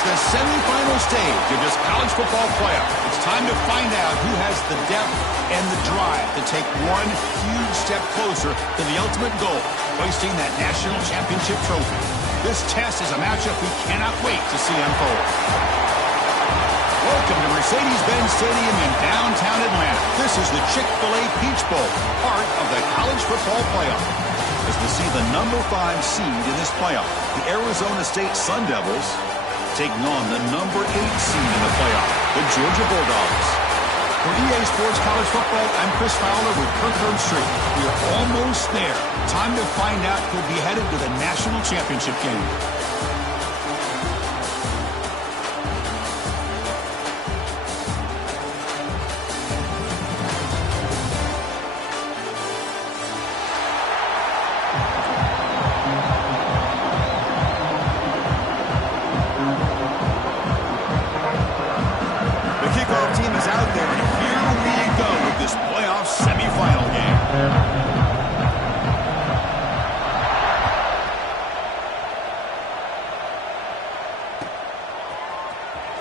It's the semifinal stage of this college football playoff. It's time to find out who has the depth and the drive to take one huge step closer to the ultimate goal, hoisting that national championship trophy. This test is a matchup we cannot wait to see unfold. Welcome to Mercedes-Benz Stadium in downtown Atlanta. This is the Chick-fil-A Peach Bowl, part of the college football playoff. As we see the number 5 seed in this playoff, the Arizona State Sun Devils taking on the number 8 seed in the playoff, the Georgia Bulldogs. For EA Sports College Football, I'm Chris Fowler with Kirk Herbstreit. We are almost there. Time to find out who'll be headed to the national championship game.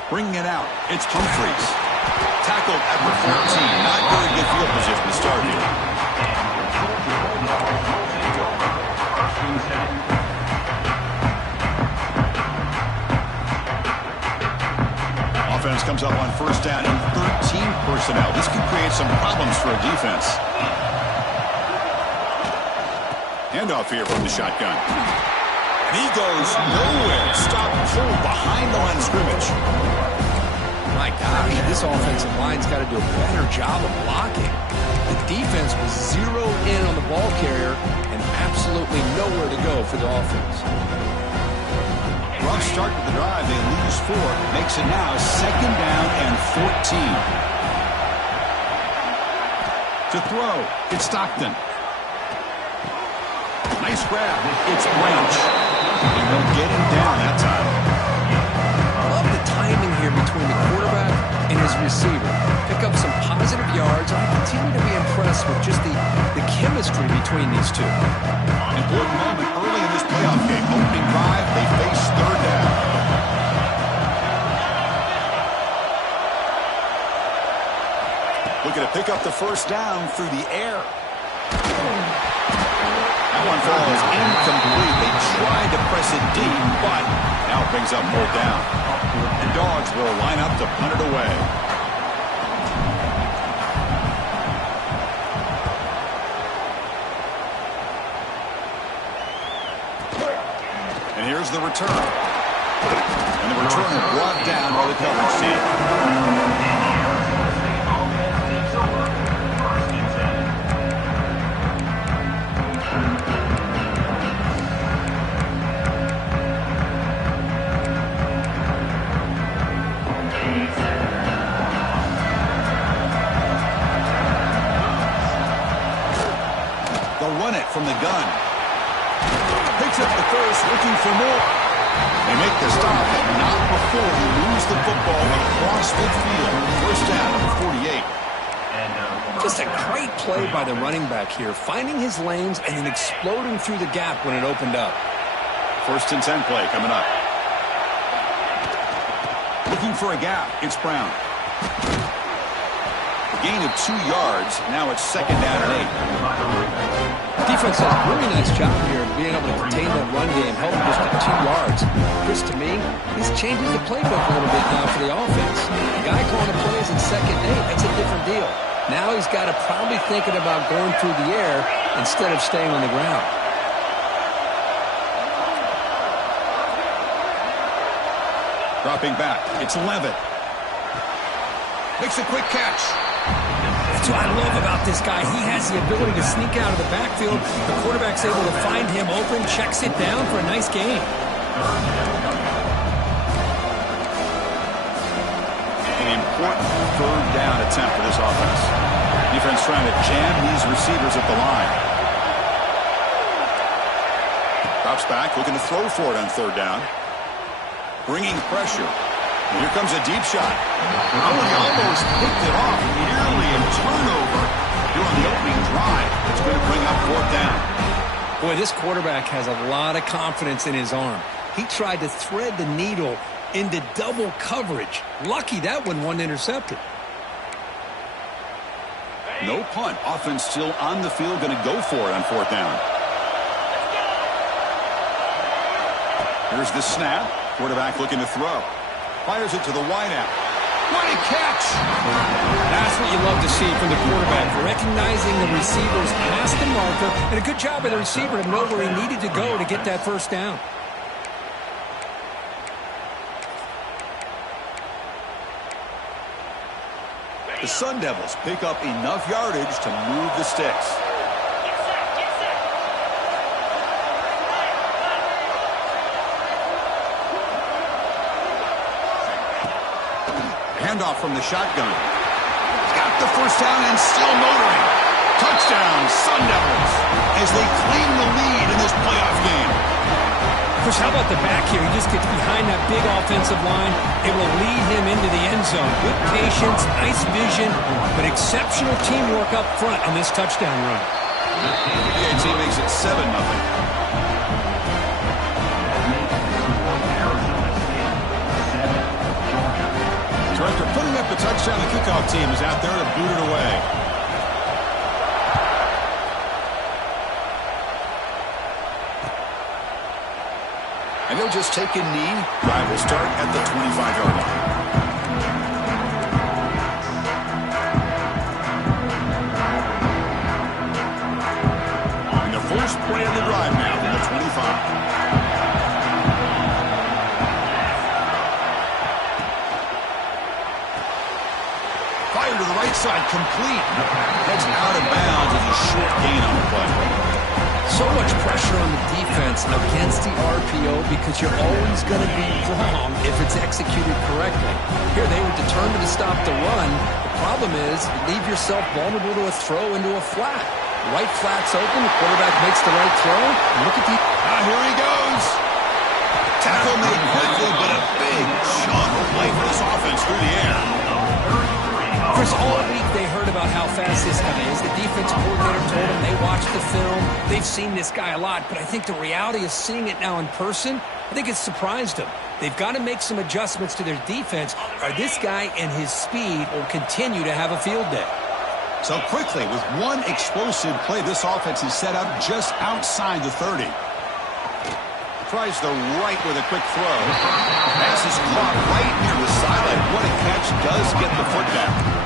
Bringing it out, it's Humphreys. Tackled at the 14. Not very good field position to start here. Offense comes up on first down and 13 personnel. This could create some problems for a defense. Handoff here from the shotgun. And he goes nowhere. Stop pull behind the line of scrimmage. My gosh, this offensive line's got to do a better job of blocking. The defense was zeroed in on the ball carrier and absolutely nowhere to go for the offense. Rough start to the drive. They lose 4. Makes it now 2nd down and 14. To throw, it's Stockton. Nice grab. It's Branch. And they'll get him down that time. Love the timing here between the quarterback and his receiver. Pick up some positive yards. I continue to be impressed with just the chemistry between these two. Important moment early in this playoff game. Opening drive, they face 3rd down. Looking to pick up the first down through the air. That one falls incomplete. They tried to press it deep, but now it brings up 4th down. The Dogs will line up to punt it away. And here's the return. And the return brought down by the coverage team. From the gun. Picks up the first, looking for more. They make the stop, but not before they lose the football across midfield. First down at 48. Just a great play by the running back here, finding his lanes and then exploding through the gap when it opened up. 1st and 10 play coming up. Looking for a gap, it's Brown. A gain of 2 yards, now it's 2nd down and 8. Defense does a really nice job here of being able to contain that run game, help just to 2 yards. Chris, to me, this changes the playbook a little bit now for the offense. The guy calling the plays in 2nd and 8, that's a different deal. Now he's got to probably thinking about going through the air instead of staying on the ground. Dropping back, it's Levitt. Makes a quick catch. That's what I love about this guy. He has the ability to sneak out of the backfield. The quarterback's able to find him open, checks it down for a nice gain. An important 3rd down attempt for this offense. Defense trying to jam these receivers at the line. Drops back, looking to throw for it on 3rd down. Bringing pressure. And here comes a deep shot. Oh, he almost picked it off. Nearly a turnover here on the opening drive. It's going to bring up 4th down. Boy, this quarterback has a lot of confidence in his arm. He tried to thread the needle into double coverage. Lucky that one wasn't intercepted. No punt. Offense still on the field, going to go for it on fourth down. Here's the snap. Quarterback looking to throw. Fires it to the wideout. What a catch! That's what you love to see from the quarterback, recognizing the receiver's past the marker, and a good job of the receiver to know where he needed to go to get that first down. The Sun Devils pick up enough yardage to move the sticks. Handoff from the shotgun. Got the first down and still motoring. Touchdown, Sun Devils, as they claim the lead in this playoff game. Chris, how about the back here? He just gets behind that big offensive line. It will lead him into the end zone. Good patience, nice vision, but exceptional teamwork up front on this touchdown run. The PAT makes it 7-0. After putting up the touchdown, the kickoff team is out there to boot it away. And they'll just take a knee. Drive will start at the 25-yard line. And the first play of the drive now from the 25. To the right side, complete. That's out of bounds as a short gain on the play. So much pressure on the defense against the RPO because you're always going to be wrong if it's executed correctly. Here they were determined to stop the run. The problem is you leave yourself vulnerable to a throw into a flat. The right flat's open. The quarterback makes the right throw. And look at the... Here he goes. Tackle made quickly, but a big chunk of play for this offense through the air. Chris, all week they heard about how fast this guy is. The defense coordinator told them they watched the film. They've seen this guy a lot, but I think the reality of seeing it now in person, I think it's surprised them. They've got to make some adjustments to their defense, or this guy and his speed will continue to have a field day. So quickly, with one explosive play, this offense is set up just outside the 30. Tries the right with a quick throw. Pass is caught right near the sideline. What a catch. Does get the foot down.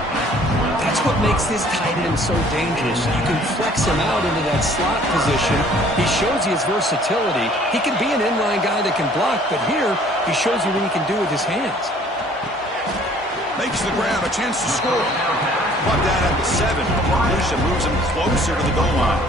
That's what makes this tight end so dangerous. You can flex him out into that slot position. He shows you his versatility. He can be an inline guy that can block, but here he shows you what he can do with his hands. Makes the grab, a chance to score. Brought down at the 7. Alicia moves him closer to the goal line.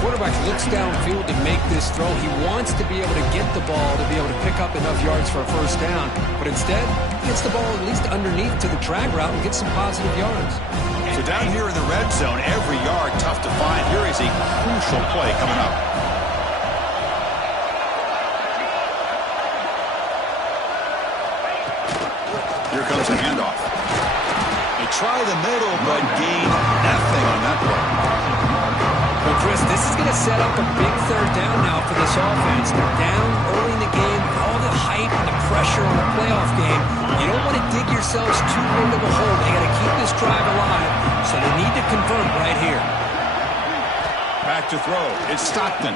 Quarterback looks downfield to make this throw. He wants to be able to get the ball to be able to pick up enough yards for a first down, but instead he gets the ball at least underneath to the drag route and gets some positive yards. So down here in the red zone, every yard tough to find. Here is a crucial play coming up. Here comes the handoff. They try the middle, but gain nothing on that play. Well, Chris, this is going to set up a big third down now for this offense. They're down early in the game, all the hype and the pressure on a playoff game. You don't want to dig yourselves too into the hole. They got to keep this drive alive, so they need to convert right here. Back to throw. It's Stockton.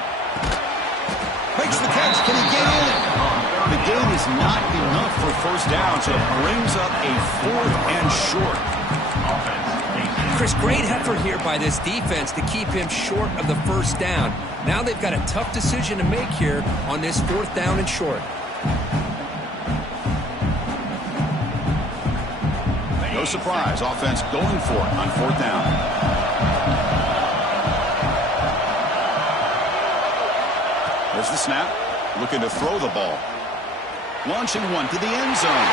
Makes the catch. Can he get in? The gain is not enough for first down, so it brings up a 4th and short. Chris, great effort here by this defense to keep him short of the first down. Now they've got a tough decision to make here on this 4th down and short. No surprise, offense going for it on 4th down. There's the snap, looking to throw the ball. Launching one to the end zone.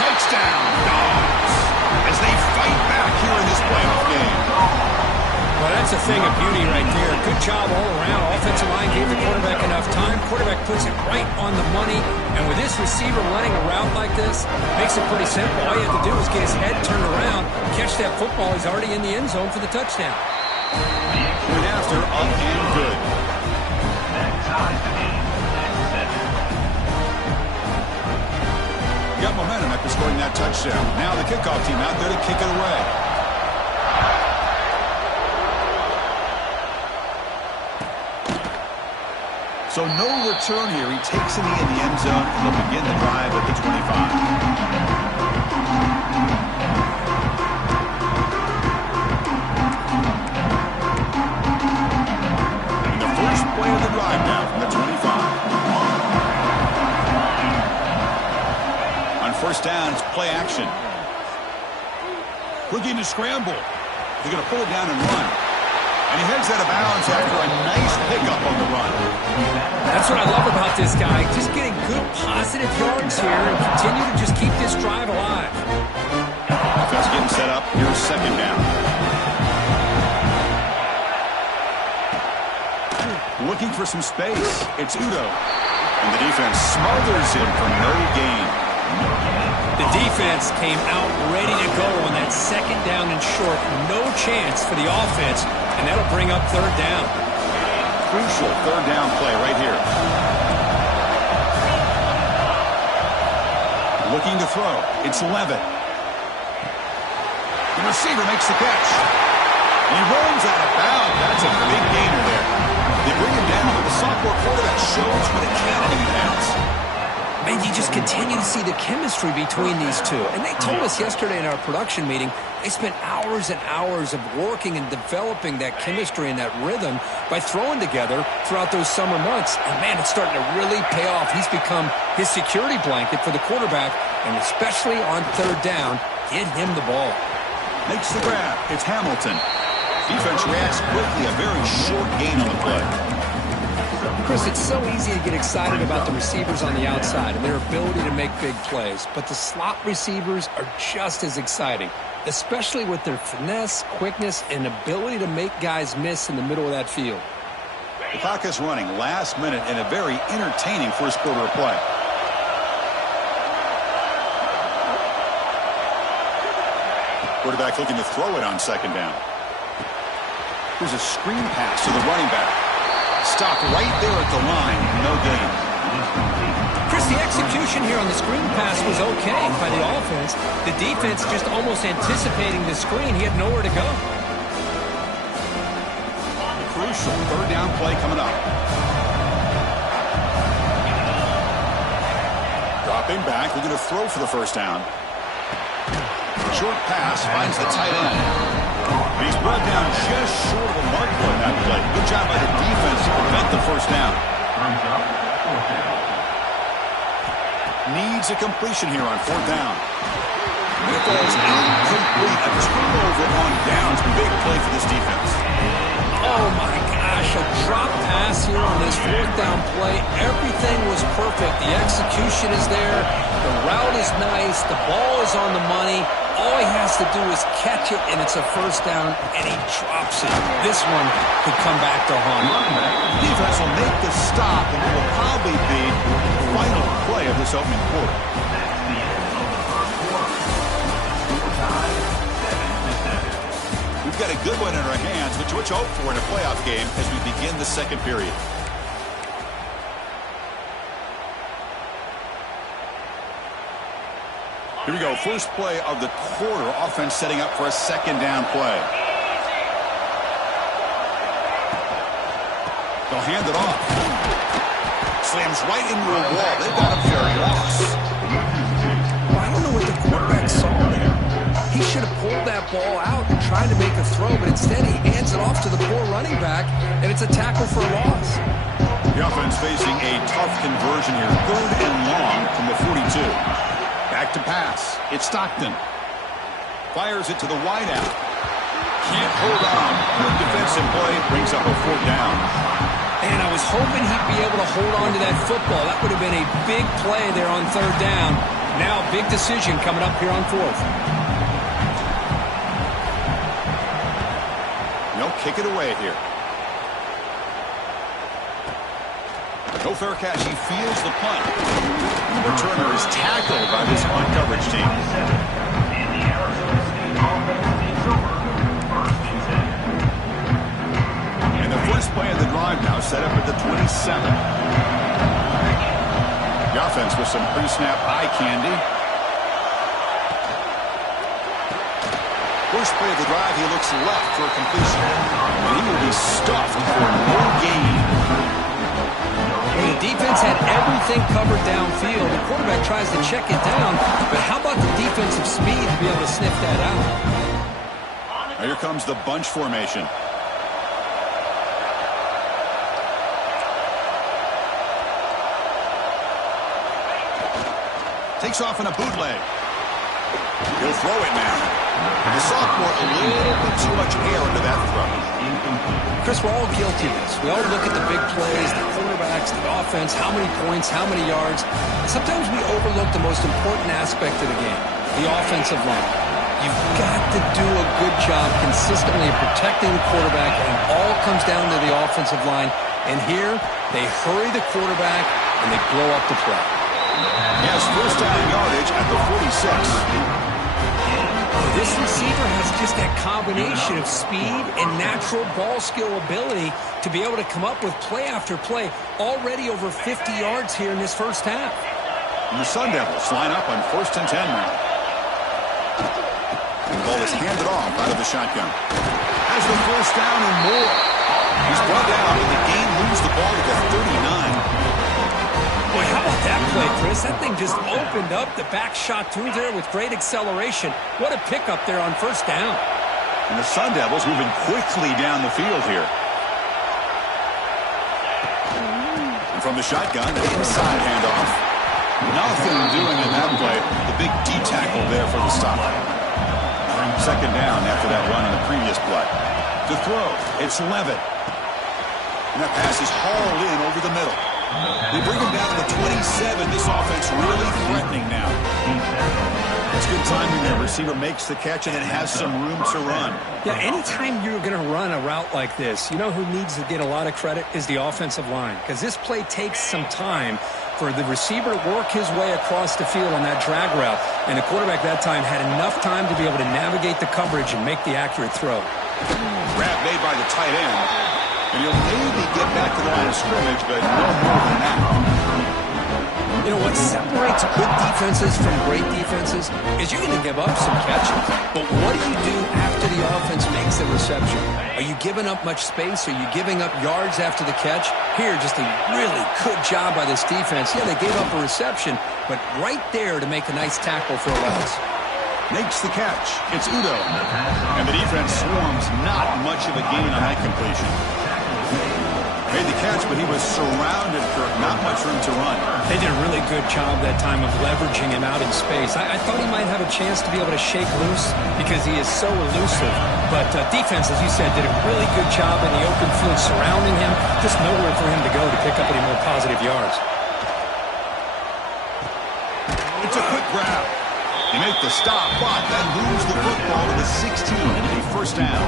Touchdown, Dogs, as they fight back here in this playoff game. Well, that's a thing of beauty right there. Good job all around. Offensive line gave the quarterback enough time. Quarterback puts it right on the money. And with this receiver running a route like this, makes it pretty simple. All you have to do is get his head turned around, catch that football. He's already in the end zone for the touchdown. Point after, up and good. touchdown. Now the kickoff team out there to kick it away. So no return here. He takes it in the end zone, and they'll begin the drive at the 25. Play of the drive now from the 25. On first down, it's play action. Looking to scramble. They're going to pull it down and run. And he heads out of bounds after a nice pickup on the run. That's what I love about this guy. Just getting good positive yards here and continue to just keep this drive alive. Offense getting set up. Here's second down. Looking for some space. It's Udo. And the defense smothers him for no gain. The defense came out ready to go on that second down and short. No chance for the offense, and that'll bring up third down. Crucial third down play right here. Looking to throw. It's Levitt. The receiver makes the catch. And he runs out of bounds. That's a big gainer there. They bring him down, but the sophomore quarterback shows what a cannon he has. Man, you just continue to see the chemistry between these two. And they told us yesterday in our production meeting, they spent hours and hours of working and developing that chemistry and that rhythm by throwing together throughout those summer months. And, man, it's starting to really pay off. He's become his security blanket for the quarterback, and especially on third down, get him the ball. Makes the grab. It's Hamilton. Defense reacts quickly, a very short gain on the play. Chris, it's so easy to get excited about the receivers on the outside and their ability to make big plays, but the slot receivers are just as exciting, especially with their finesse, quickness, and ability to make guys miss in the middle of that field. The clock is running last minute in a very entertaining first quarter of play. Quarterback looking to throw it on second down. Here's a screen pass to the running back. Stopped right there at the line. No gain. Chris, the execution here on the screen pass was okay by the offense. The defense just almost anticipating the screen. He had nowhere to go. Crucial third down play coming up. Dropping back. Looking to throw for the first down. Short pass finds the tight end. He's brought down just short of a mark on that play. Good job by the defense to prevent the first down. Needs a completion here on fourth down. It falls incomplete. A turnover on downs. Big play for this defense. Oh, my gosh. A drop pass here on this fourth down play. Everything was perfect. The execution is there. The route is nice. The ball is on the money. All he has to do is catch it, and it's a first down, and he drops it. This one could come back to haunt him. Defense will make the stop, and it will probably be the final play of this opening quarter. We've got a good one in our hands, which we'll hope for in a playoff game as we begin the second period. Here we go. First play of the quarter. Offense setting up for a second down play. They'll hand it off. Slams right into a wall. They've got a fair loss. Well, I don't know what the quarterback saw there. He should have pulled that ball out and tried to make a throw, but instead he hands it off to the poor running back, and it's a tackle for a loss. The offense facing a tough conversion here. Third and long from the 42. Back to pass. It's Stockton. Fires it to the wideout. Can't hold on. Good defensive play. Brings up a fourth down. And I was hoping he'd be able to hold on to that football. That would have been a big play there on third down. Now big decision coming up here on fourth. They'll kick it away here. No fair catch. He feels the punt. The returner is tackled by this punt coverage team. And the first play of the drive now set up at the 27. The offense with some pre-snap eye candy. First play of the drive, he looks left for a completion. And he will be stuffed for no gain. The defense had everything covered downfield. The quarterback tries to check it down, but how about the defensive speed to be able to sniff that out? Now here comes the bunch formation. Takes off in a bootleg. He'll throw it now. The sophomore a little bit too much air into that throw. Chris, we're all guilty of this. We all look at the big plays, the quarterbacks, the offense, how many points, how many yards. And sometimes we overlook the most important aspect of the game, the offensive line. You've got to do a good job consistently of protecting the quarterback, and it all comes down to the offensive line. And here, they hurry the quarterback, and they blow up the play. Yes, first down yardage at the 46. This receiver has just that combination of speed and natural ball skill ability to be able to come up with play after play, already over 50 yards here in this first half. And the Sun Devils line up on 1st and 10 now. And the ball is handed off out of the shotgun. Has the first down and more. He's brought down, and the game moves the ball to the 39. Boy, how about that play, Chris? That thing just opened up. The back shot through there with great acceleration. What a pickup there on first down. And the Sun Devils moving quickly down the field here. And from the shotgun, an inside handoff. Nothing doing in that play. The big D tackle there for the stop. Second down after that run in the previous play. To throw, it's Levitt. And that pass is hauled in over the middle. They bring him down to the 27. This offense really threatening now. It's good timing there. Receiver makes the catch and it has some room to run. Yeah, anytime you're going to run a route like this, you know who needs to get a lot of credit is the offensive line. Because this play takes some time for the receiver to work his way across the field on that drag route. And the quarterback that time had enough time to be able to navigate the coverage and make the accurate throw. Grab made by the tight end. And he'll maybe get back to the line of scrimmage, but no more than that. You know, what separates good defenses from great defenses is you're going to give up some catches. But what do you do after the offense makes the reception? Are you giving up much space? Are you giving up yards after the catch? Here, just a really good job by this defense. Yeah, they gave up a reception, but right there to make a nice tackle for a loss. Makes the catch. It's Udo. And the defense swarms. Not much of a gain on that completion. Made the catch, but he was surrounded, Kirk. Not much room to run. They did a really good job that time of leveraging him out in space. I thought he might have a chance to be able to shake loose because he is so elusive. But defense, as you said, did a really good job in the open field surrounding him. Just nowhere for him to go to pick up any more positive yards. It's a quick grab. He made the stop, but that moves the football to the 16 and a first down.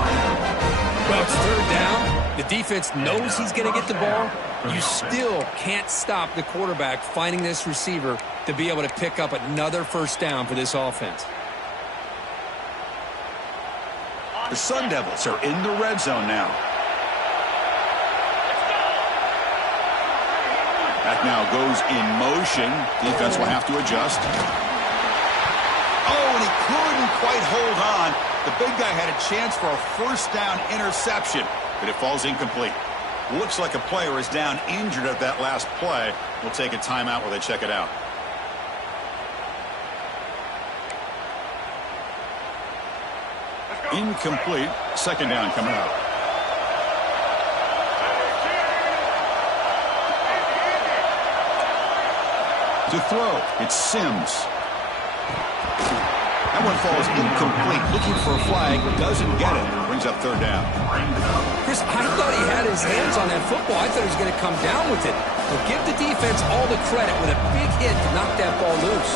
Well, it's third down. The defense knows he's going to get the ball. You still can't stop the quarterback finding this receiver to be able to pick up another first down for this offense. The Sun Devils are in the red zone now. That now goes in motion. Defense will have to adjust. Oh, and he couldn't quite hold on. The big guy had a chance for a first down interception, but it falls incomplete. Looks like a player is down injured at that last play. We'll take a timeout while they check it out. Incomplete. Second down coming up. To throw, it's Sims. That one falls incomplete. Looking for a flag, doesn't get it. Brings up third down. Chris, I thought he had his hands on that football. I thought he was going to come down with it. But give the defense all the credit with a big hit to knock that ball loose.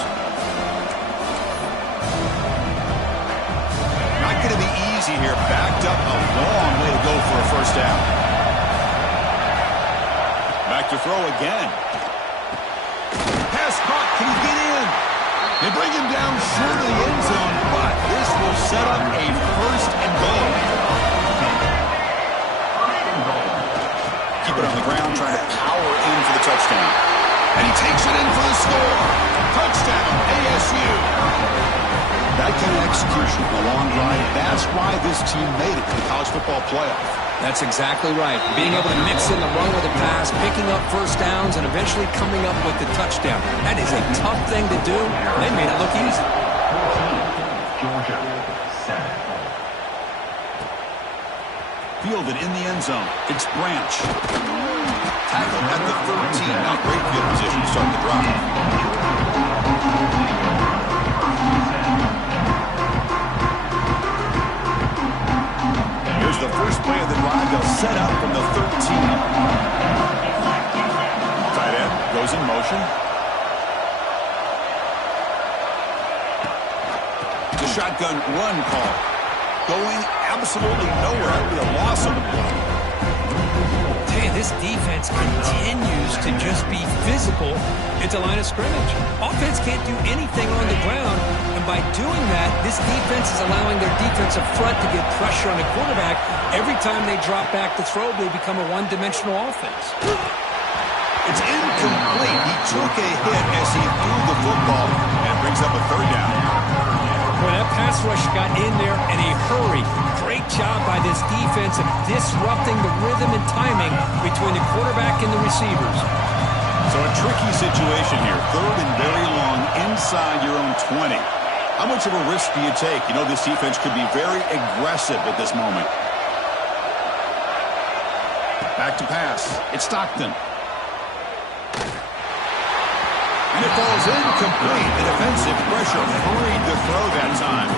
Not going to be easy here. Backed up a long way to go for a first down. Back to throw again. Pass caught. Can he get in? They bring him down short of the end zone, but this will set up a first and goal. Keep it on the ground, trying to power in for the touchdown. And he takes it in for the score. Touchdown, ASU. That kind of execution, a long drive, that's why this team made it to the college football playoff. That's exactly right. Being able to mix in the run with the pass, picking up first downs, and eventually coming up with the touchdown. That is a tough thing to do. They made it look easy. Georgia, 7. Fielded in the end zone. It's Branch. Tackled at the 13. Now great field position to start the drive. Here's the first play of the drive. They'll set up from the 13. Tight end goes in motion. The shotgun run call. Going absolutely nowhere. That would be a loss of the play. Hey, this defense continues to just be physical at the line of scrimmage. Offense can't do anything on the ground, and by doing that, this defense is allowing their defensive front to get pressure on the quarterback. Every time they drop back to throw, they become a one-dimensional offense. It's incomplete. He took a hit as he threw the football and brings up a third down. Well, that pass rush got in there in a hurry. Great job by this defense of disrupting the rhythm and timing between the quarterback and the receivers. So a tricky situation here. Third and very long inside your own 20. How much of a risk do you take? You know this defense could be very aggressive at this moment. Back to pass. It's Stockton. And it falls incomplete. The defensive pressure hurried the throw that time.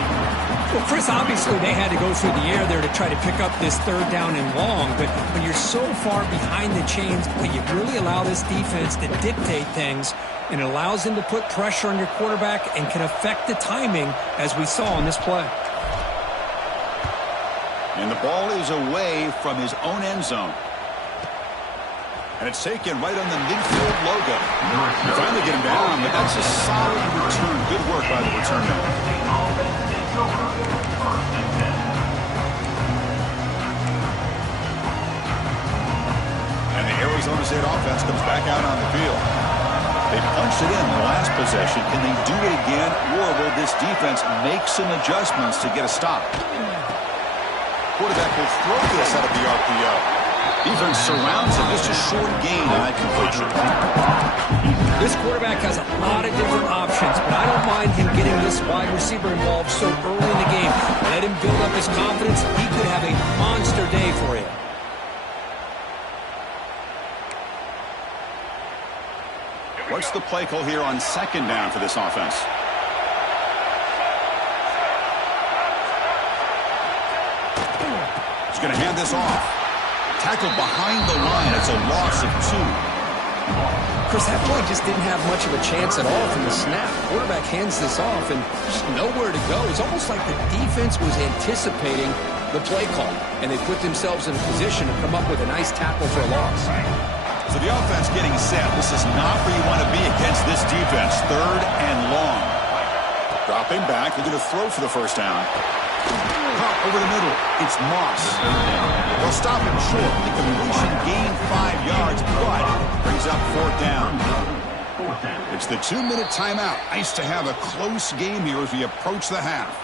Well, Chris, obviously they had to go through the air there to try to pick up this third down and long, but when you're so far behind the chains, you really allow this defense to dictate things, and it allows them to put pressure on your quarterback and can affect the timing, as we saw in this play. And the ball is away from his own end zone. And it's taken right on the midfield logo. You finally get him down, but that's a solid return. Good work by the return man. And the Arizona State offense comes back out on the field. They punched it in the last possession. Can they do it again, or will this defense make some adjustments to get a stop? Quarterback will throw this out of the RPO. Defense surrounds him. Just a short gain on that completion. This quarterback has a lot of different options, but I don't mind him getting this wide receiver involved so early in the game. Let him build up his confidence. He could have a monster day for you. What's the play call here on second down for this offense? He's going to hand this off. Tackled behind the line. It's a loss of 2. Chris, that play just didn't have much of a chance at all from the snap. Quarterback hands this off and just nowhere to go. It's almost like the defense was anticipating the play call, and they put themselves in a position to come up with a nice tackle for a loss. So the offense getting set. This is not where you want to be against this defense. Third and long. Dropping back. They're going to throw for the first down. Over the middle, it's Moss. They'll stop him short. The completion gained 5 yards, but brings up fourth down. It's the 2-minute timeout. Nice to have a close game here as we approach the half.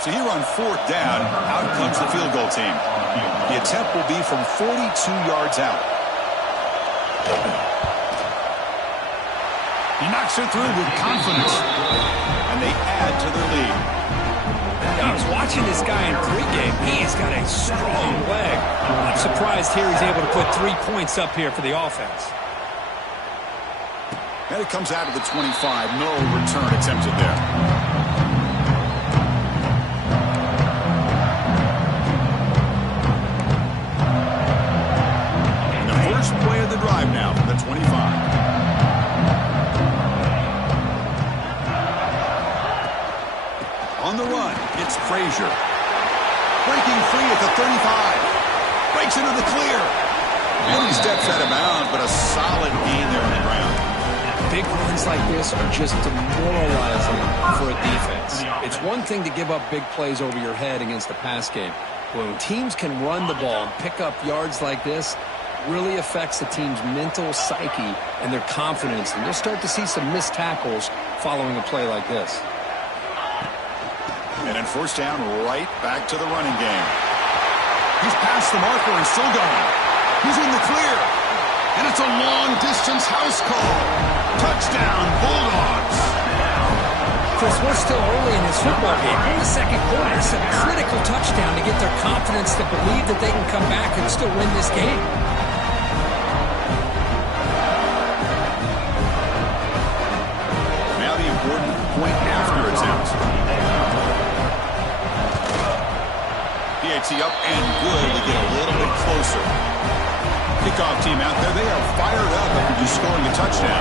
So here on fourth down, out comes the field goal team. The attempt will be from 42 yards out. He knocks it through with confidence, and they add to their lead. I was watching this guy in pregame. He's got a strong leg. I'm surprised here he's able to put 3 points up here for the offense. And it comes out of the 25. No return attempted there. Play of the drive now from the 25. On the run, it's Frazier. Breaking free at the 35. Breaks into the clear. And he steps out of bounds, but a solid gain there on the ground. Big runs like this are just demoralizing for a defense. It's one thing to give up big plays over your head against the pass game. But when teams can run the ball and pick up yards like this, it really affects the team's mental psyche and their confidence. And you'll start to see some missed tackles following a play like this. And then first down, right back to the running game. He's past the marker and still going. He's in the clear. And it's a long-distance house call. Touchdown, Bulldogs. Chris, we're still early in this football game. In the second quarter, it's a critical touchdown to get their confidence to believe that they can come back and still win this game. Now the important point after attempt. PAT up and good to get a little bit closer. Kickoff team out there, they are fired up after just scoring a touchdown.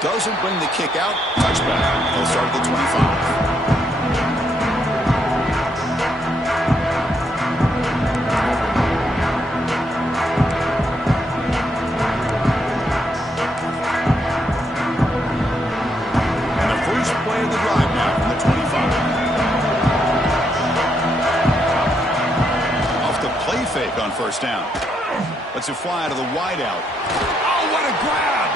Doesn't bring the kick out. Touchback. They'll start at the 25. Play of the drive now from the 25. Off the play fake on first down. Lets it fly out of the wideout. Oh, what a grab!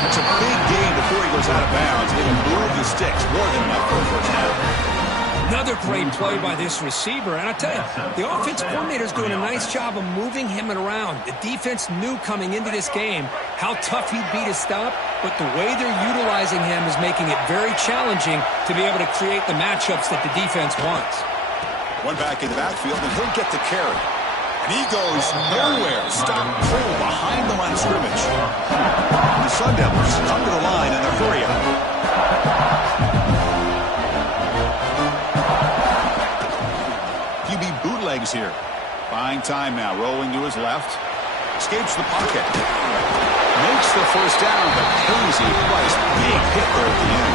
That's a big gain before he goes out of bounds. It'll move the sticks more than enough for a first down. Another great play by this receiver. And I tell you, the offense coordinator's doing a nice job of moving him around. The defense knew coming into this game how tough he'd be to stop, but the way they're utilizing him is making it very challenging to be able to create the matchups that the defense wants. One back in the backfield, and he'll get the carry. And he goes nowhere. Stop pull behind the line of scrimmage. And the Sun Devils come to the line in their hurry up. QB bootlegs here. Buying time now, rolling to his left. Escapes the pocket. Makes the first down, but crazy Price. Big hit there at the end.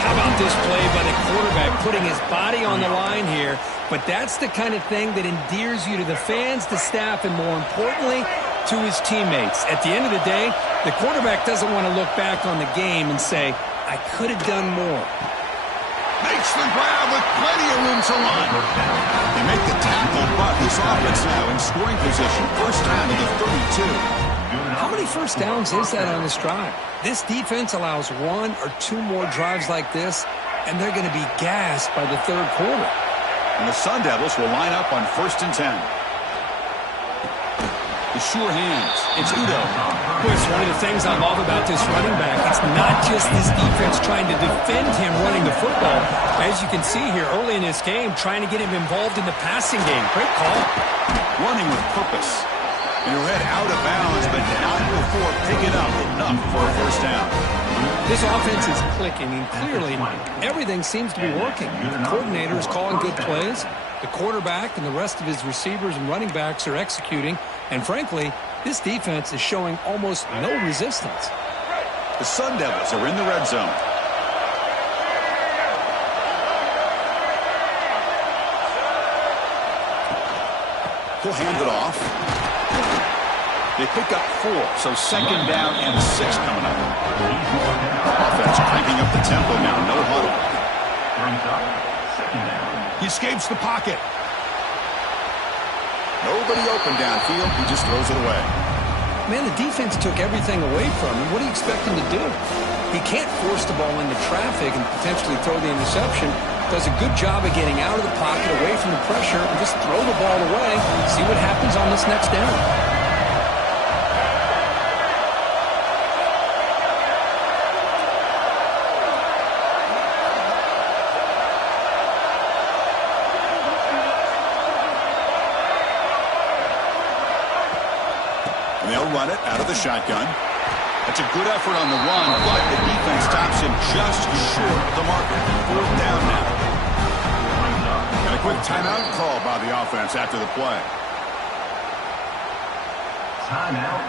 How about this play by the quarterback, putting his body on the line here? But that's the kind of thing that endears you to the fans, the staff, and more importantly, to his teammates. At the end of the day, the quarterback doesn't want to look back on the game and say, I could have done more. Makes the grab with plenty of room to run. They make the tackle, but this offense now in scoring position. First down to the 32. How many first downs is that on this drive? This defense allows one or two more drives like this, and they're going to be gassed by the third quarter. And the Sun Devils will line up on 1st and 10. The sure hands. It's Udo. It's one of the things I love about this running back. It's not just this defense trying to defend him running the football. As you can see here early in this game, trying to get him involved in the passing game. Great call. Running with purpose. And he'll head out of bounds, but not before picking up enough for a first down. This offense is clicking, and clearly everything seems to be working. The coordinator is calling good plays. The quarterback and the rest of his receivers and running backs are executing. And frankly, this defense is showing almost no resistance. The Sun Devils are in the red zone. He'll hand it off. They pick up 4, so 2nd down and 6 coming up. Offense cranking up the tempo now, no huddle. He escapes the pocket. Nobody open downfield, he just throws it away. Man, the defense took everything away from him. What do you expect him to do? He can't force the ball into traffic and potentially throw the interception. Does a good job of getting out of the pocket, away from the pressure, and just throw the ball away. See what happens on this next down. They'll run it out of the shotgun. That's a good effort on the run, but the defense stops him just short of the marker. 4th down now. And a quick timeout call by the offense after the play. Timeout,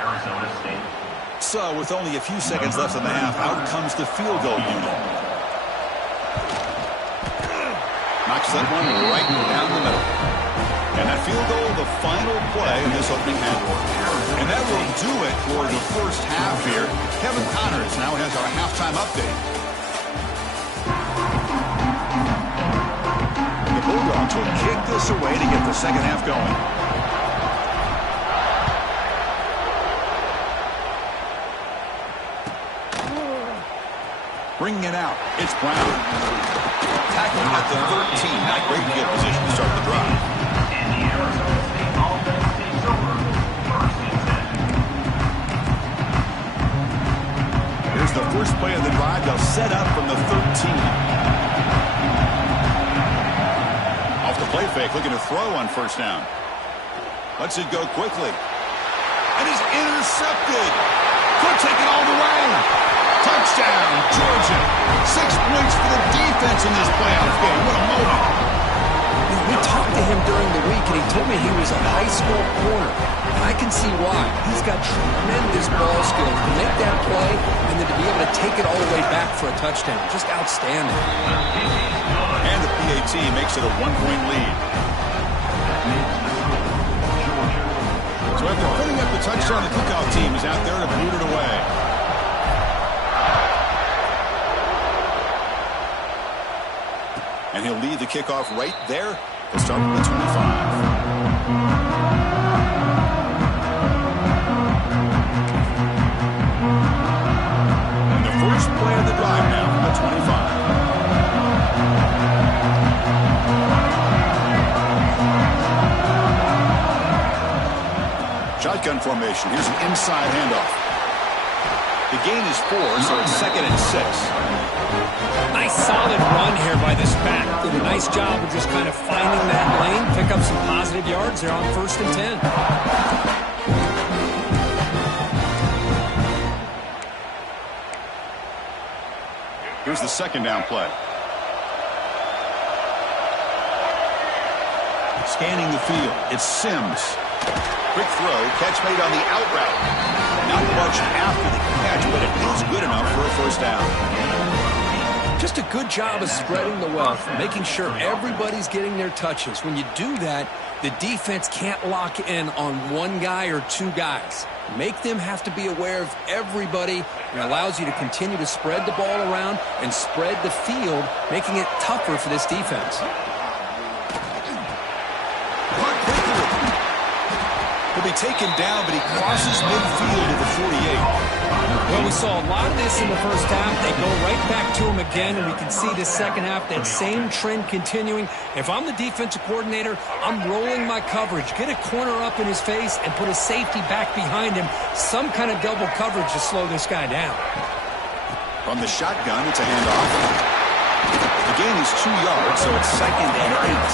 Arizona State. So, with only a few seconds left in the half, out comes the field goal unit. Knocks that one right down the middle. And that field goal, the final play in this opening half. And that will do it for the first half here. Kevin Connors now has our halftime update. The Bulldogs will kick this away to get the second half going. Bringing it out, it's Brown. Tackling at the 13. Not great field position to start the drive. And the Arizona State offense takes over 1st and 10. Here's the first play of the drive. They'll set up from the 13. Off the play fake, looking to throw on first down. Lets it go quickly. And is intercepted. Could take it all the way. Touchdown, Georgia. 6 points for the defense in this playoff game. What a moment. We talked to him during the week, and he told me he was a high school corner. And I can see why. He's got tremendous ball skills to make that play and then to be able to take it all the way back for a touchdown. Just outstanding. And the PAT makes it a 1-point lead. So after putting up the touchdown, the kickoff team is out there to boot it away. And he'll lead the kickoff right there. He'll start from the 25. And the first play of the drive now from the 25. Shotgun formation. Here's an inside handoff. The gain is 4, so it's 2nd and 6. Nice solid run here by this back. Did a nice job of just kind of finding that lane, pick up some positive yards there on 1st and 10. Here's the second down play. Scanning the field, it's Sims. Quick throw, catch made on the out route. Not much after the catch, but it is good enough for a first down. Just a good job of spreading the wealth, making sure everybody's getting their touches. When you do that, the defense can't lock in on one guy or two guys. Make them have to be aware of everybody. It allows you to continue to spread the ball around and spread the field, making it tougher for this defense. He'll be taken down, but he crosses midfield to the 48. Well, we saw a lot of this in the first half. They go right back to him again, and we can see the second half, that same trend continuing. If I'm the defensive coordinator, I'm rolling my coverage. Get a corner up in his face and put a safety back behind him. Some kind of double coverage to slow this guy down. From the shotgun, it's a handoff. The gain is 2 yards, so it's 2nd and 8.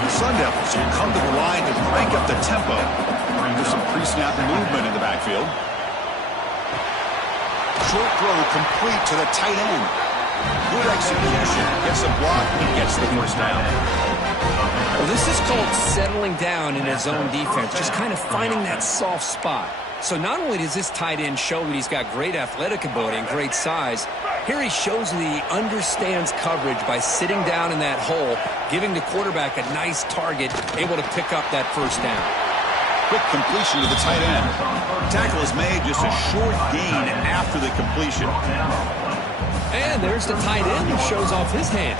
The Sun Devils will come to the line to crank up the tempo. There's some pre-snap movement in the backfield. Short throw complete to the tight end. Good execution. Gets a block and gets the first down. Well, this is called settling down in his own defense, just kind of finding that soft spot. So not only does this tight end show that he's got great athletic ability and great size, here he shows that he understands coverage by sitting down in that hole, giving the quarterback a nice target, able to pick up that first down. Quick completion to the tight end. Tackle is made, just a short gain after the completion. And there's the tight end who shows off his hands.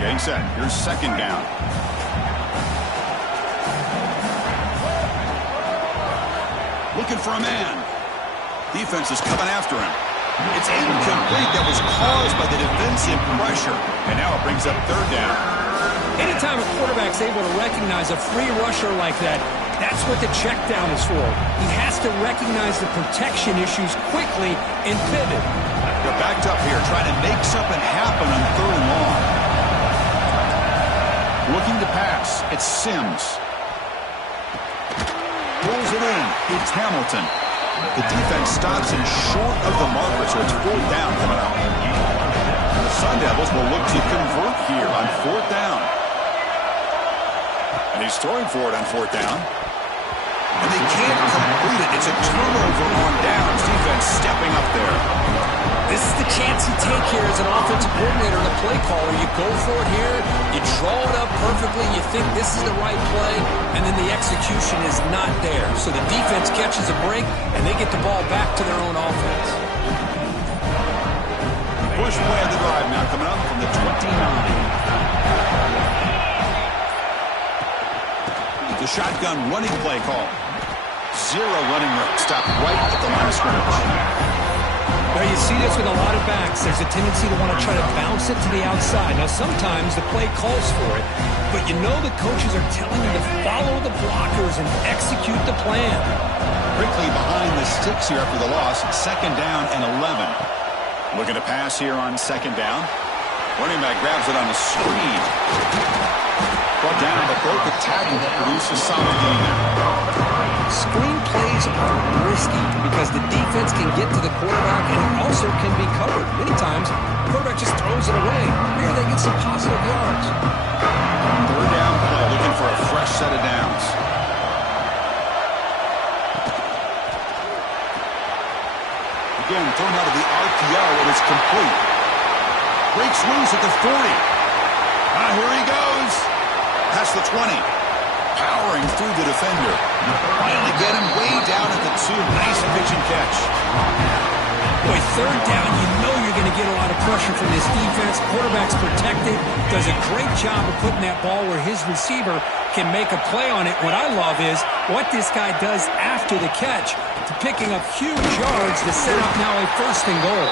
Getting set. Here's 2nd down. Looking for a man. Defense is coming after him. It's incomplete. That was caused by the defensive pressure. And now it brings up 3rd down. Anytime a quarterback's able to recognize a free rusher like that, that's what the check down is for. He has to recognize the protection issues quickly and pivot. They're backed up here, trying to make something happen on 3rd and long. Looking to pass. It's Sims. Pulls it in. It's Hamilton. The defense stops him short of the marker, so it's 4th down coming up. The Sun Devils will look to convert here on 4th down. And he's throwing for it on 4th down. And they can't complete it. It's a turnover on downs. Defense stepping up there. This is the chance you take here as an offensive coordinator and the play caller, you go for it here, you draw it up perfectly, you think this is the right play, and then the execution is not there. So the defense catches a break, and they get the ball back to their own offense. First play of the drive now coming up from the 29. The shotgun running play call. Zero running room. Stop right at the line of scrimmage. Well, you see this with a lot of backs. There's a tendency to want to try to bounce it to the outside. Now, sometimes the play calls for it, but you know the coaches are telling you to follow the blockers and execute the plan. Quickly behind the sticks here after the loss. Second down and 11. Looking to pass here on second down. Running back grabs it on a screen. Brought down, but broke the tackle to produce a solid gain there. Screen plays are risky because the defense can get to the quarterback and it also can be covered. Many times, the quarterback just throws it away. Here they get some positive yards. Third down play, looking for a fresh set of downs. Again, thrown out of the RPO, and it's complete. Breaks loose at the 40. Here he goes. Past the 20. Powering through the defender. Finally get him way down at the 2. Nice pitch and catch. Boy, third down, you know you're going to get a lot of pressure from this defense. Quarterback's protected. Does a great job of putting that ball where his receiver can make a play on it. What I love is what this guy does after the catch, to picking up huge yards to set up now a first and goal.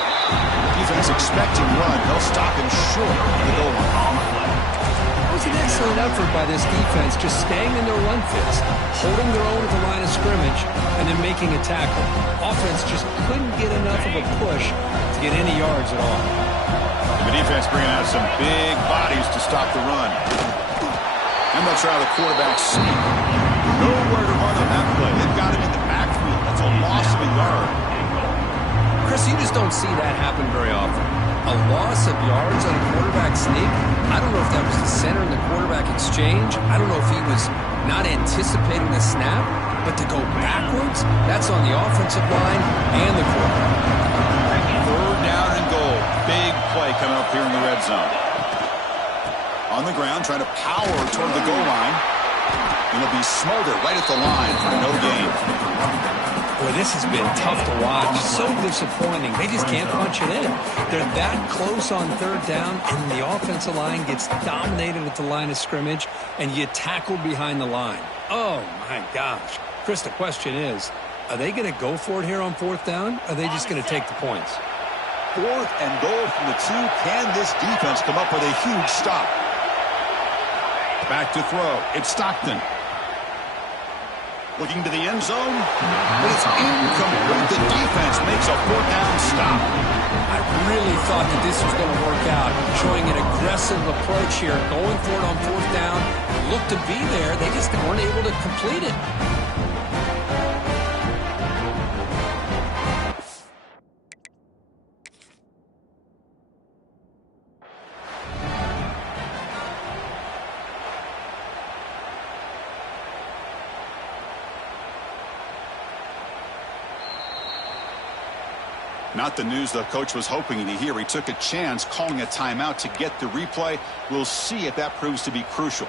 Defense expecting run. They'll stop him short of the goal line. It was an excellent effort by this defense, just staying in their run fits, holding their own at the line of scrimmage, and then making a tackle. Offense just couldn't get enough of a push to get any yards at all. And the defense bringing out some big bodies to stop the run. And they'll try the quarterback sneak. Nowhere to run on that play. They've got him in the backfield. That's a loss of a yard. Chris, you just don't see that happen very often. A loss of yards on a quarterback sneak. I don't know if that was the center and the quarterback exchange. I don't know if he was not anticipating the snap, but to go backwards, that's on the offensive line and the quarterback. Third down and goal. Big play coming up here in the red zone. On the ground, trying to power toward the goal line. And it'll be smothered right at the line for no gain. Boy, this has been tough to watch. So disappointing. They just can't punch it in. They're that close on third down, and the offensive line gets dominated at the line of scrimmage, and you tackle behind the line. Oh, my gosh. Chris, the question is, are they going to go for it here on fourth down, or are they just going to take the points? Fourth and goal from the 2. Can this defense come up with a huge stop? Back to throw. It's Stockton. Looking to the end zone, but it's incomplete. The defense makes a fourth down stop. I really thought that this was going to work out, showing an aggressive approach here, going for it on fourth down. Looked to be there. They just weren't able to complete it. Not the news the coach was hoping to hear. He took a chance calling a timeout to get the replay. We'll see if that proves to be crucial.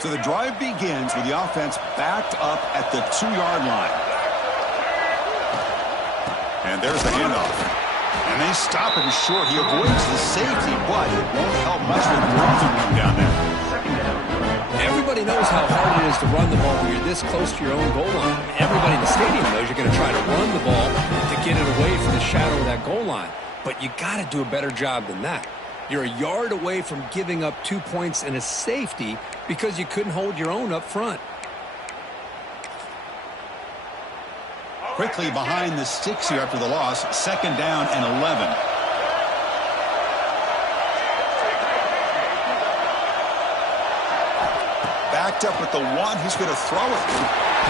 So the drive begins with the offense backed up at the 2-yard line. And there's the handoff. And they stop him short. He avoids the safety, but it won't help much with breathing room down there. Everybody knows how hard it is to run the ball when you're this close to your own goal line. Everybody in the stadium knows you're going to try to run the ball to get it away from the shadow of that goal line. But you got to do a better job than that. You're a yard away from giving up 2 points and a safety because you couldn't hold your own up front. Quickly behind the sticks here after the loss. Second down and 11. Backed up at the 1. He's going to throw it.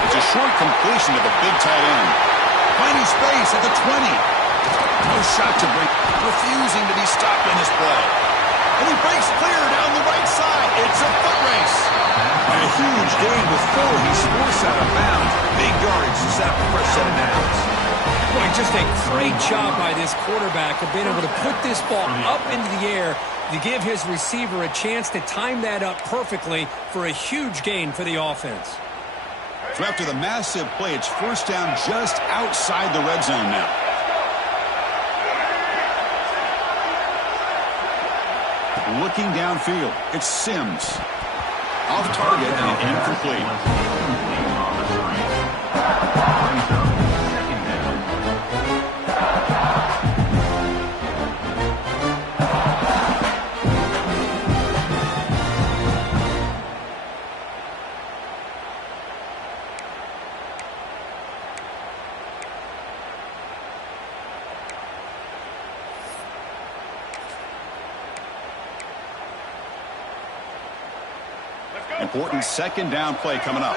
It's a short completion to the big tight end. Finding space at the 20. No shot to break. Refusing to be stopped in this play. And he breaks clear down the right side. It's a foot race. And a huge gained with 4. He's forced out of bounds. Big yardage to set up a fresh set of downs. Boy, just a great job by this quarterback of being able to put this ball up into the air to give his receiver a chance to time that up perfectly for a huge gain for the offense. So after the massive play, it's first down just outside the red zone now. Looking downfield, it's Sims. Off target and incomplete. Important second down play coming up.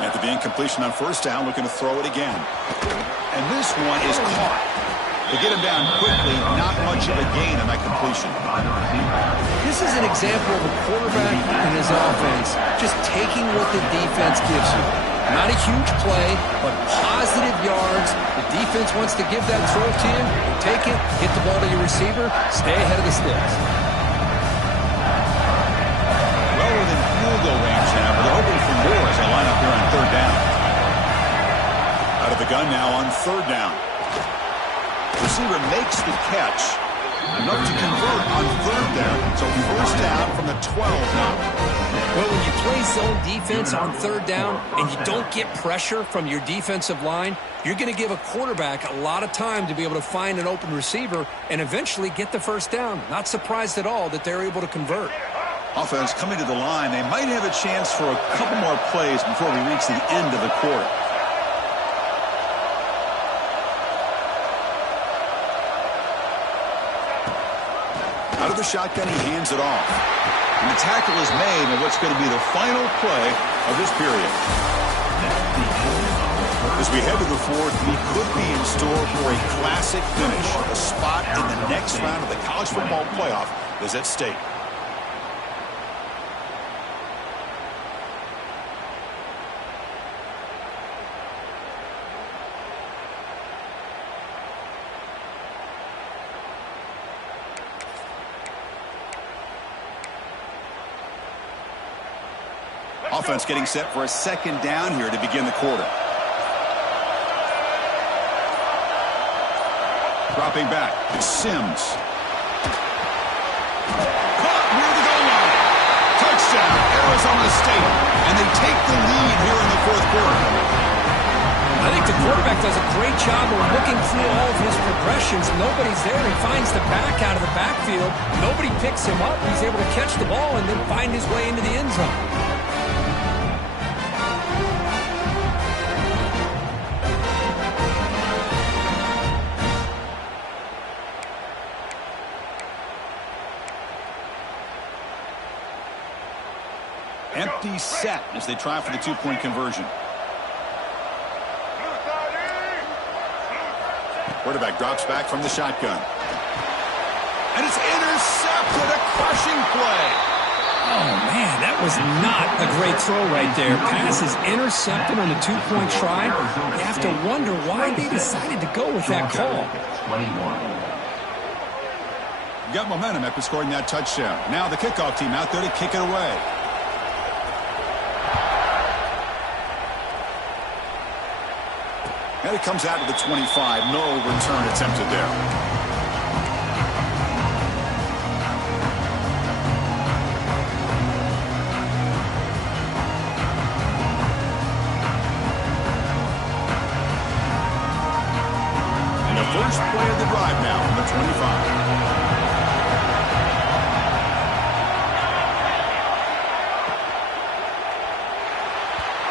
After the incompletion on first down, looking to throw it again. And this one is caught. They get him down quickly, not much of a gain on that completion. This is an example of a quarterback and his offense just taking what the defense gives you. Not a huge play, but positive yards. The defense wants to give that throw to you. You take it, get the ball to your receiver, stay ahead of the sticks. Well within field goal range now, but they're hoping for more as they line up here on third down. Out of the gun now on third down. Receiver makes the catch. Enough to convert on third down. So first down from the 12 now. Well, when you play zone defense on third down and you don't get pressure from your defensive line, you're going to give a quarterback a lot of time to be able to find an open receiver and eventually get the first down. Not surprised at all that they're able to convert. Offense coming to the line. They might have a chance for a couple more plays before we reach the end of the quarter. Out of the shotgun, he hands it off. And the tackle is made in what's going to be the final play of this period. As we head to the fourth, we could be in store for a classic finish. A spot in the next round of the college football playoff is at stake. Offense getting set for a second down here to begin the quarter. Dropping back, it's Sims. Caught near the goal line. Touchdown, Arizona State. And they take the lead here in the fourth quarter. I think the quarterback does a great job of looking through all of his progressions. Nobody's there. He finds the back out of the backfield. Nobody picks him up. He's able to catch the ball and then find his way into the end zone. Empty set as they try for the two-point conversion. Quarterback drops back from the shotgun. And it's intercepted, a crushing play. Oh, man, that was not a great throw right there. Pass is intercepted on the two-point try. You have to wonder why they decided to go with that call. Got momentum after scoring that touchdown. Now the kickoff team out there to kick it away. And it comes out to the 25. No return attempted there. And the first play of the drive now from the 25.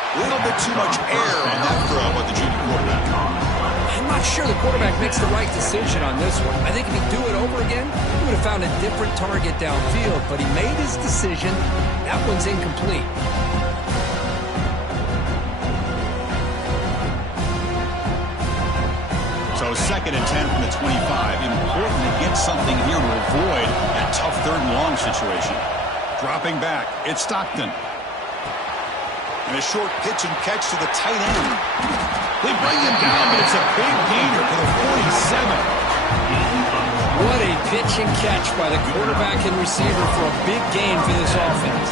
A little bit too much air on that throw by the junior quarterback. I'm not sure the quarterback makes the right decision on this one. I think if he'd do it over again, he would have found a different target downfield, but he made his decision. That one's incomplete. So 2nd and 10 from the 25. Important to get something here to avoid that tough 3rd and long situation. Dropping back, it's Stockton. And a short pitch and catch to the tight end. They bring him down, but it's a big gainer for the 47. What a pitch and catch by the quarterback and receiver for a big gain for this offense.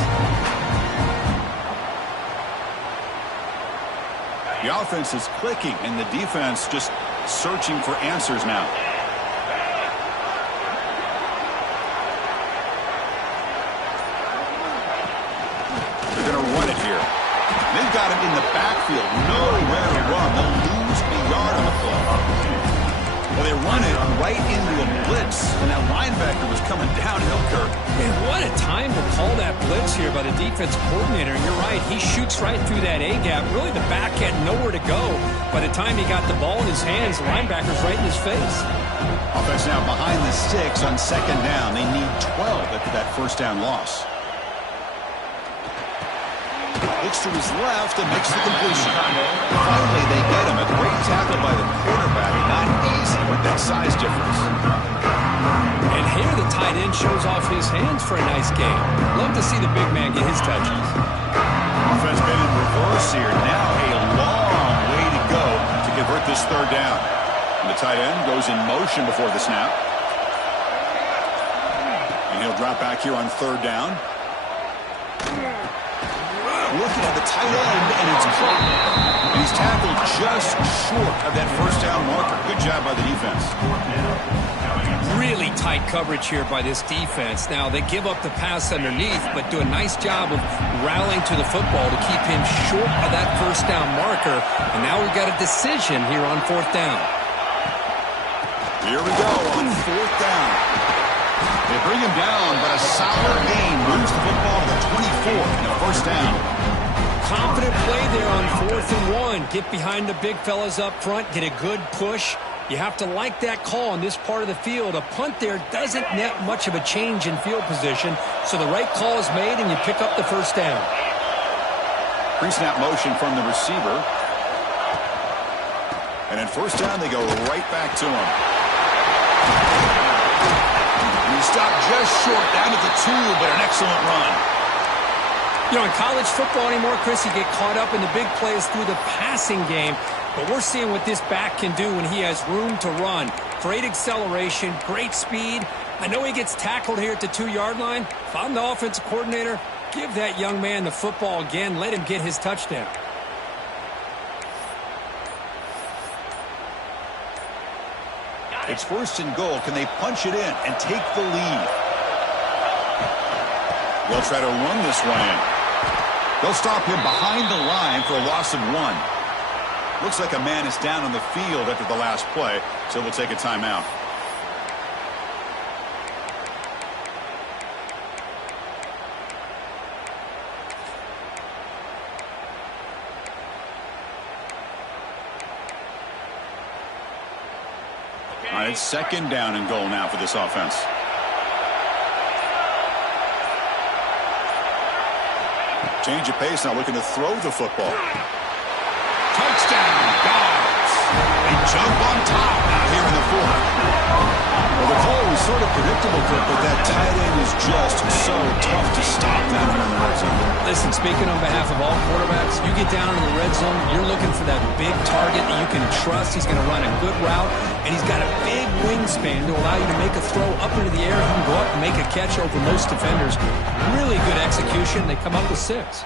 The offense is clicking, and the defense just searching for answers now. They're going to run it here. They've got him in the backfield. Nowhere to run. They'll lose a yard on the play. Well, they run it right into a blitz, and that linebacker was coming downhill, Kirk. Man, what a time to call that blitz here by the defense coordinator. You're right. He shoots right through that A-gap. Really, the back had nowhere to go. By the time he got the ball in his hands, the linebacker's right in his face. Offense now behind the sticks on 2nd down. They need 12 after that 1st down loss. Looks to his left and makes the completion. Finally, they get him. A great tackle by the quarterback. Not easy with that size difference. And here the tight end shows off his hands for a nice game. Love to see the big man get his touches. Offense been in reverse here. Now a long way to go to convert this 3rd down. And the tight end goes in motion before the snap. And he'll drop back here on 3rd down. Looking at the tight end, and it's caught. And he's tackled just short of that 1st down marker. Good job by the defense. Really tight coverage here by this defense. Now, they give up the pass underneath, but do a nice job of rallying to the football to keep him short of that 1st down marker. And now we've got a decision here on 4th down. Here we go on 4th down. They bring him down, but a solid gain moves the football to the 24 and a 1st down. Confident play there on 4th and 1. Get behind the big fellas up front, get a good push. You have to like that call in this part of the field. A punt there doesn't net much of a change in field position, so the right call is made and you pick up the 1st down. Pre-snap motion from the receiver. And in 1st down, they go right back to him. And he stopped just short, down at the 2, but an excellent run. You know, in college football anymore, Chris, you get caught up in the big plays through the passing game. But we're seeing what this back can do when he has room to run. Great acceleration, great speed. I know he gets tackled here at the 2-yard line. If I'm the offensive coordinator, give that young man the football again. Let him get his touchdown. It's 1st and goal. Can they punch it in and take the lead? They'll try to run this one in. They'll stop him behind the line for a loss of 1. Looks like a man is down on the field after the last play, so we'll take a timeout. All right, it's 2nd down and goal now for this offense. Change of pace now, looking to throw the football. Touchdown, Dogs. They jump on top now here in the 4th. Well, the call was sort of predictable, but that tight end is just so tough to stop down here in the red zone. Listen, speaking on behalf of all quarterbacks, you get down in the red zone, you're looking for that big target that you can trust. He's going to run a good route, and he's got a big wingspan to allow you to make a throw up into the air. He can go up and make a catch over most defenders. Really good execution. They come up with 6.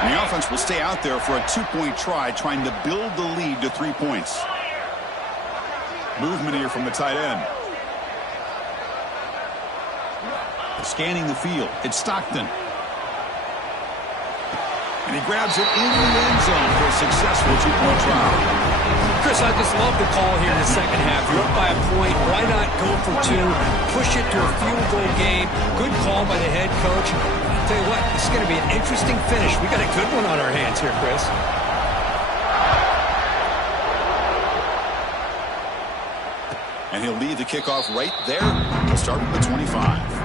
And the offense will stay out there for a 2-point try, trying to build the lead to 3 points. Movement here from the tight end. Scanning the field. It's Stockton. And he grabs it in the end zone for a successful 2-point try. Chris, I just love the call here in the 2nd half. You're up by a point. Why not go for 2? Push it to a field goal game. Good call by the head coach. I'll tell you what, this is going to be an interesting finish. We got a good one on our hands here, Chris. And he'll lead the kickoff right there. We'll start with the 25.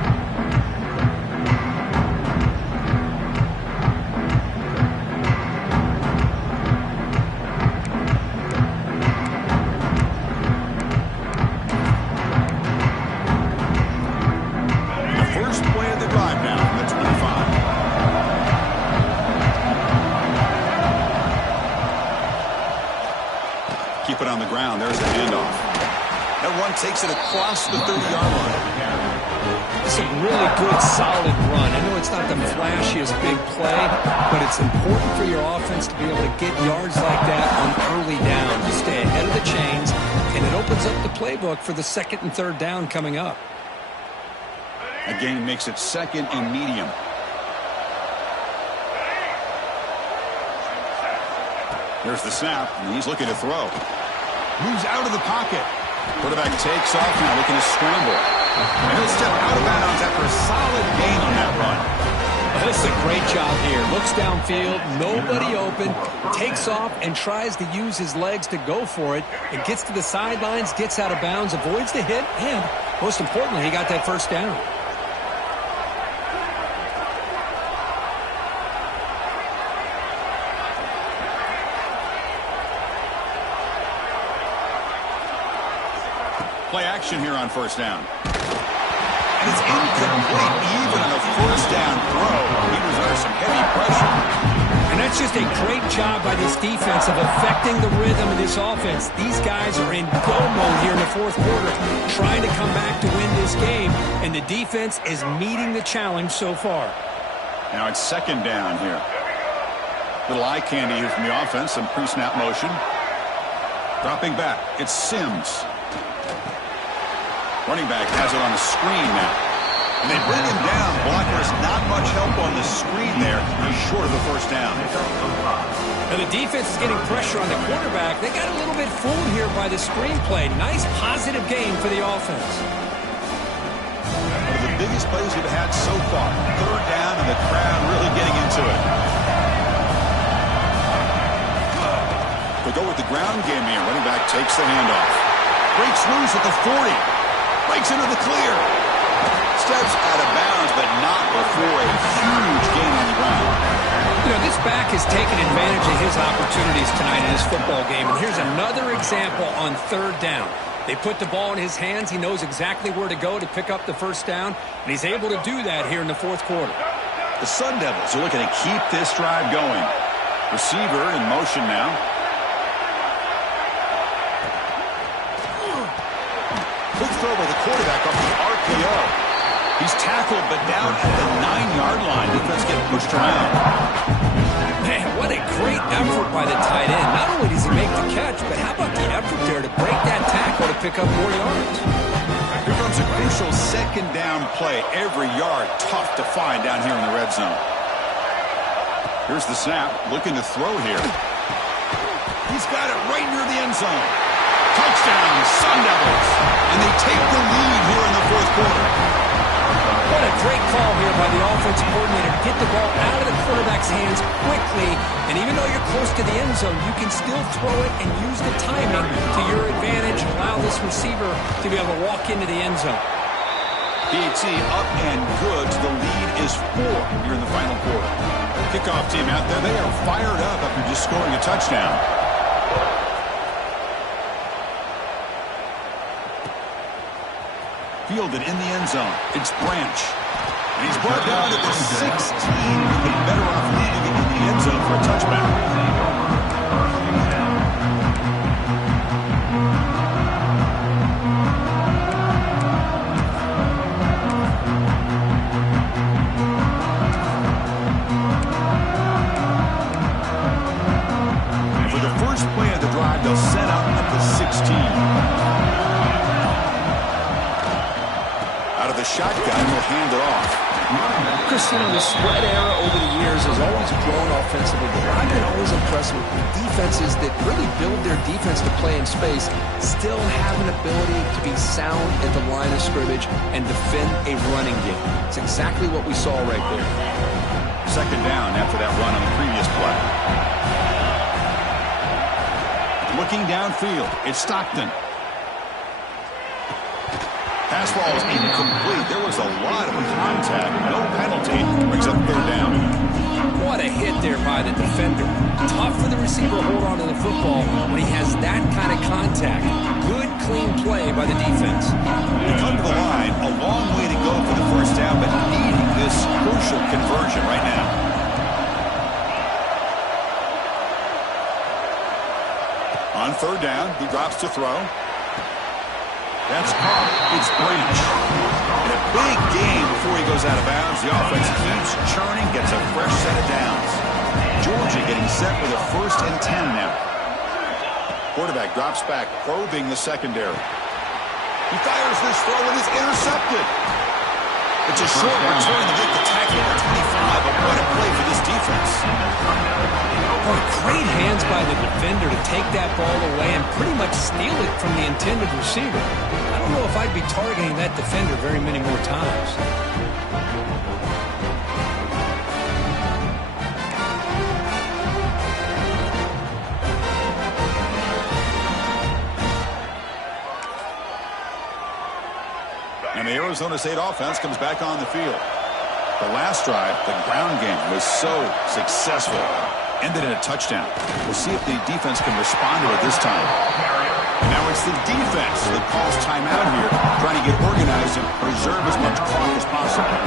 Keep it on the ground. There's the handoff. That one takes it across the 30-yard line. It's a really good, solid run. I know it's not the flashiest big play, but it's important for your offense to be able to get yards like that on early down, to stay ahead of the chains, and it opens up the playbook for the second and third down coming up. A gain makes it second and medium. There's the snap, and he's looking to throw. Moves out of the pocket. Quarterback takes off now, looking to scramble. And he'll step out of bounds after a solid gain on that run. This is a great job here. Looks downfield, nobody open, takes off and tries to use his legs to go for it. It gets to the sidelines, gets out of bounds, avoids the hit, and most importantly, he got that first down. Play action here on first down. And it's incomplete even on a first down throw. He was under some heavy pressure. And that's just a great job by this defense of affecting the rhythm of this offense. These guys are in go mode here in the fourth quarter, trying to come back to win this game, and the defense is meeting the challenge so far. Now it's second down here. Little eye candy here from the offense, some pre-snap motion. Dropping back, it's Sims. Running back has it on the screen now. And they bring him down. Blockers not much help on the screen there. He's short of the first down. Now the defense is getting pressure on the quarterback. They got a little bit fooled here by the screen play. Nice positive game for the offense. One of the biggest plays we've had so far. Third down and the crowd really getting into it. They go with the ground game here. Running back takes the handoff. Breaks loose at the 40. Breaks into the clear. Steps out of bounds, but not before a huge gain on the ground. You know, this back has taken advantage of his opportunities tonight in this football game. And here's another example on third down. They put the ball in his hands. He knows exactly where to go to pick up the first down. And he's able to do that here in the fourth quarter. The Sun Devils are looking to keep this drive going. Receiver in motion now. Quick throw by the quarterback off the RPO. He's tackled, but down at the 9-yard line. Defense getting pushed around. Man, what a great effort by the tight end. Not only does he make the catch, but how about the effort there to break that tackle to pick up more yards? Here comes a crucial second down play. Every yard tough to find down here in the red zone. Here's the snap. Looking to throw here. He's got it right near the end zone. Touchdown, Sun Devils. And they take the lead here in the fourth quarter. What a great call here by the offensive coordinator to get the ball out of the quarterback's hands quickly. And even though you're close to the end zone, you can still throw it and use the timing to your advantage. Allow this receiver to be able to walk into the end zone. PAT up and good. The lead is 4 here in the final quarter. Kickoff team out there. They are fired up after just scoring a touchdown. Fielded in the end zone. It's Branch. And he's brought down to the 16. He'd be better off leading it in the end zone for a touchback. And for the first play of the drive, they'll set up at the 16. The shotgun will hand it off. Chris, you know, the spread era over the years has always grown offensively, but I've been always impressed with defenses that really build their defense to play in space, still have an ability to be sound at the line of scrimmage and defend a running game. It's exactly what we saw right there. Second down after that run on the previous play. Looking downfield, it's Stockton. pass ball is incomplete. There was a lot of contact. No penalty. Brings up third down. What a hit there by the defender. Tough for the receiver to hold on to the football when he has that kind of contact. Good, clean play by the defense. They come to the line. A long way to go for the first down, but needing this crucial conversion right now. On third down, he drops to throw. That's caught. It's Branch. And a big game before he goes out of bounds. The offense keeps churning, gets a fresh set of downs. Georgia getting set with a 1st and 10 now. Quarterback drops back, probing the secondary. He fires this throw and is intercepted. It's a short return to get the tackle at 25, but what a play for this defense. Oh, great hands by the defender to take that ball away and pretty much steal it from the intended receiver. I don't know if I'd be targeting that defender very many more times. And the Arizona State offense comes back on the field. The last drive, the ground game, was so successful. Ended in a touchdown. We'll see if the defense can respond to it this time. And now it's the defense that calls timeout here, trying to get organized and preserve as much clock as possible.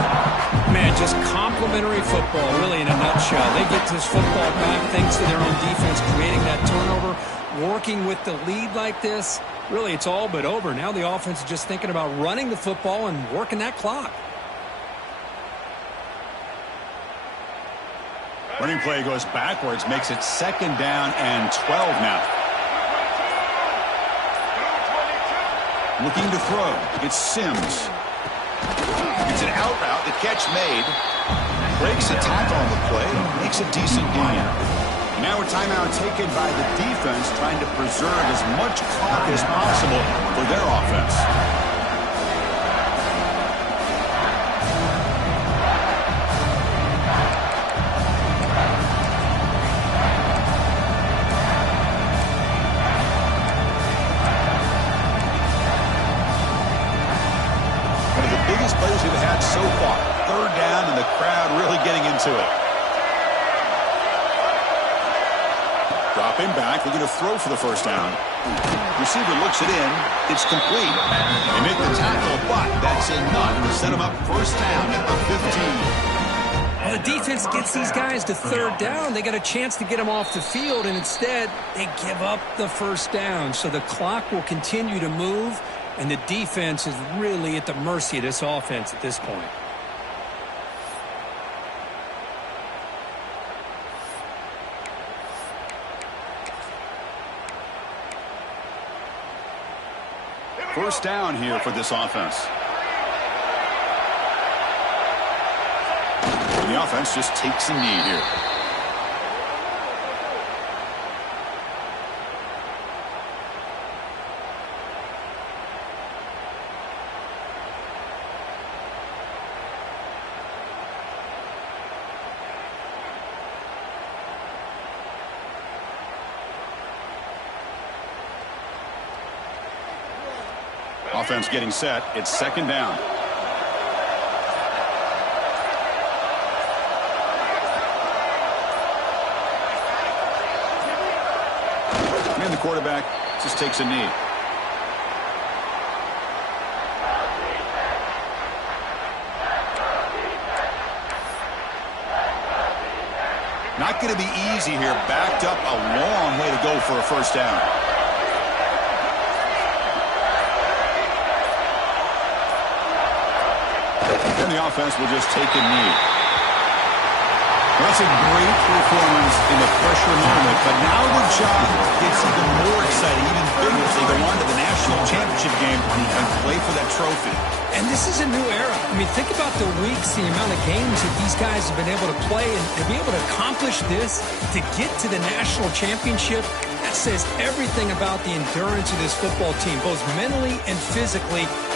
Man, just complimentary football, really, in a nutshell. They get this football back thanks to their own defense, creating that turnover, working with the lead like this. Really, it's all but over. Now the offense is just thinking about running the football and working that clock. Running play goes backwards, makes it 2nd down and 12 now. Looking to throw. It's Sims. It's an out route. The catch made. Breaks a tackle on the play. Makes a decent gain. Now a timeout taken by the defense, trying to preserve as much clock as possible for their offense. One of the biggest plays we've had so far. 3rd down, and the crowd really getting into it. Dropping back, looking to throw for the 1st down. Receiver looks it in. It's complete. They make the tackle, but that's enough to set them up 1st down at the 15. Well, the defense gets these guys to 3rd down. They got a chance to get them off the field, and instead they give up the 1st down. So the clock will continue to move, and the defense is really at the mercy of this offense at this point. First down here for this offense. And the offense just takes a knee here. Offense getting set. It's 2nd down. And the quarterback just takes a knee. Not going to be easy here. Backed up a long way to go for a 1st down. And the offense will just take a knee. Well, that's a great performance in the pressure moment, but now the job gets even more exciting, even bigger as they go on to the national championship game and play for that trophy. And this is a new era. I mean, think about the weeks, the amount of games that these guys have been able to play, and to be able to accomplish this, to get to the national championship, that says everything about the endurance of this football team, both mentally and physically.